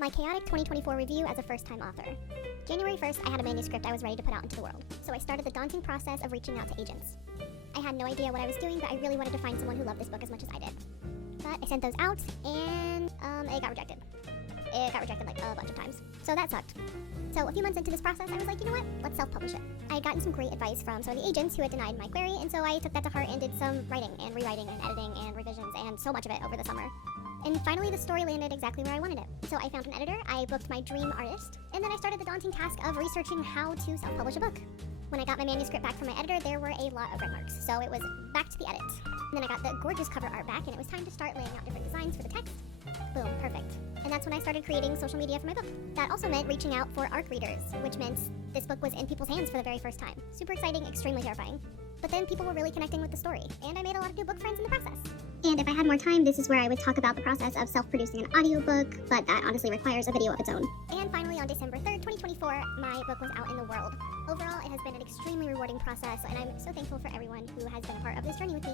My chaotic 2024 review as a first-time author. January 1st, I had a manuscript I was ready to put out into the world, so I started the daunting process of reaching out to agents. I had no idea what I was doing, but I really wanted to find someone who loved this book as much as I did. But I sent those out, and it got rejected. It got rejected like a bunch of times, so that sucked. So a few months into this process, I was like, you know what, let's self-publish it. I had gotten some great advice from some of the agents who had denied my query, and so I took that to heart and did some writing and rewriting and editing and revisions and so much of it over the summer. And finally, the story landed exactly where I wanted it. So I found an editor, I booked my dream artist, and then I started the daunting task of researching how to self-publish a book. When I got my manuscript back from my editor, there were a lot of red marks, so it was back to the edit. And then I got the gorgeous cover art back, and it was time to start laying out different designs for the text. Boom, perfect. And that's when I started creating social media for my book. That also meant reaching out for ARC readers, which meant this book was in people's hands for the very first time. Super exciting, extremely terrifying. But then people were really connecting with the story, and I made a lot of new book friends in the process. And if I had more time, this is where I would talk about the process of self-producing an audiobook, but that honestly requires a video of its own. And finally, on December 3rd, 2024, my book was out in the world. Overall, it has been an extremely rewarding process, and I'm so thankful for everyone who has been a part of this journey with me.